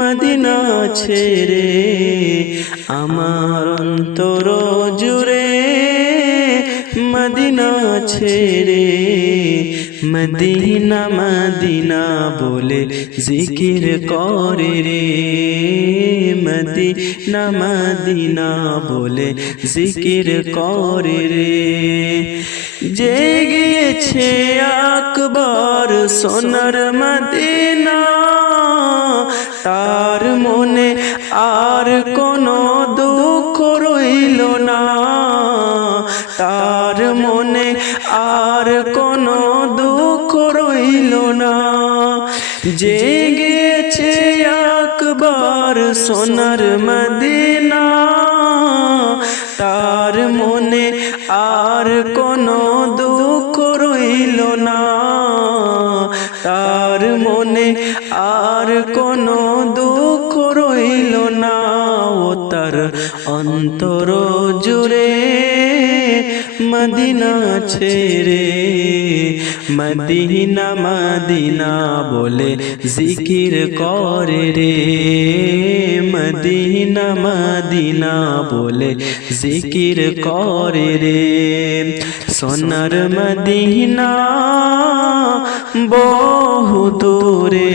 Medina ছেড়ে আমার অন্তর জুড়ে মদিনা ছেড়ে মদিনা মদিনা বলে জিকির করে রে। মদিনা মদিনা বলে জিকির করে রে। যে গিয়েছে আকবর সোনার মদিনা। আর কোনো দুঃখ রইল না। তার মনে আর কোনো দুঃখ রইল না। যে গিয়েছে আকবর সোনার মদিনা। তার মনে আর কোনো দুঃখ তার অন্তর জুড়ে মদিনা ছেড়ে মদিনা মদিনা বলে জিকির করে রে। মদিনা মদিনা বলে জিকির করে রে। সোনার মদিনা বহু দূরে,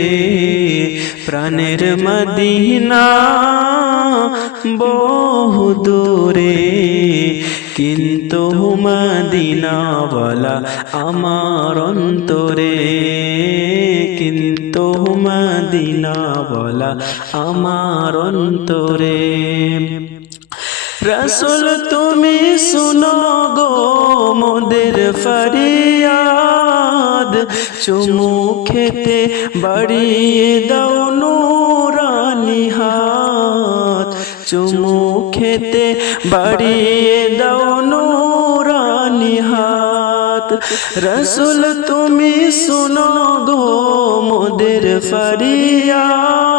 প্রাণের মদিনা বহু দূরে। কিন্তু মদিনাওয়ালা আমার অন্তরে, কিন্তু মদিনাওয়ালা আমার অন্তরে। রসুল, তুমি শুনো গো মোদের ফরিয়াদ। চুমু খেতে বাড়িয়ে দাও নুরানি হাত। চুমু খেতে বাড়িয়ে দাও হাত রসুল, তুমি শুনো গো মোদের ফরিয়াদ।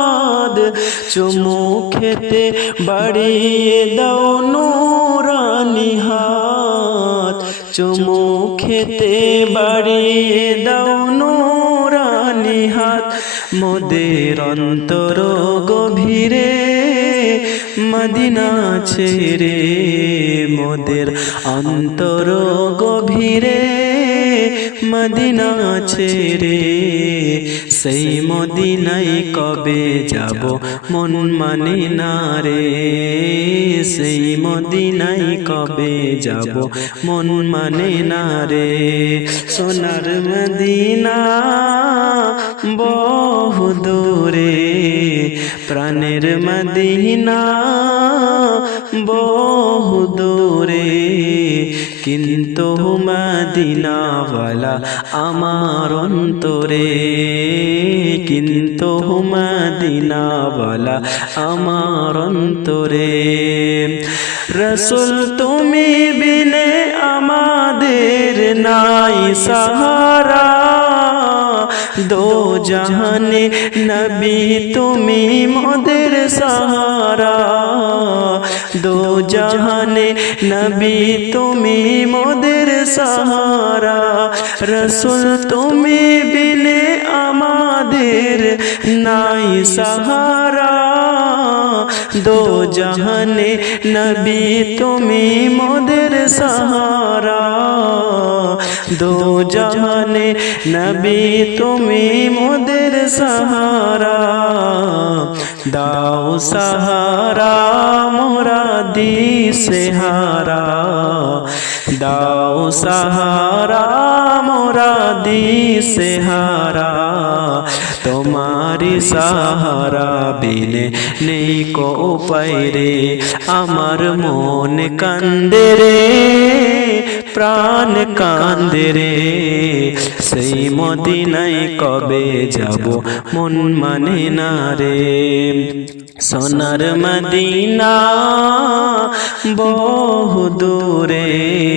চুমু খেতে বাড়িয়ে দাও নুরানি হাত। চুমু খেতে বাড়িয়ে দাও নুরানি হাত। মোদের অন্তর গভীরে মদিনা ছেড়ে মোদের অন্তর গভীরে মদিনা ছেড়ে সেই মদিনাই কবে যাব? মন মানে না রে। সেই মদিনাই কবে যাব? মন মানে না রে। সোনার মদিনা বহু দূরে। প্রাণের মদিনা বহু দূরে। কিন্তু মদিনাওয়ালা আমার অন্তরে কিন্তু মদিনাওয়ালা আমার অন্তরে। রসুল তুমি বিনে আমাদের নাই সাহারা। দো জাহানে নবী, তুমি মোদের সাহারা। দো জাহানে নবী, তুমি মোদের সাহারা। রসুল, তুমি বিনে আমাদের নাই সাহারা। দো জাহানে নবী, তুমি মোদের সাহারা। দো জাহানে নবী, তুমি মোদের সাহারা। দাও সাহারা, মোরা দিশে হারা। দাও সাহারা, মোরা দিশে হারা তোমারি সাহারা বিনে নেই কো উপায় রে, আমার মন কান্দে রে, প্রাণ কান্দে রে। সেই মদিনায় কবে যাব, মন মানে না রে। সোনার মদিনা বহু দূরে।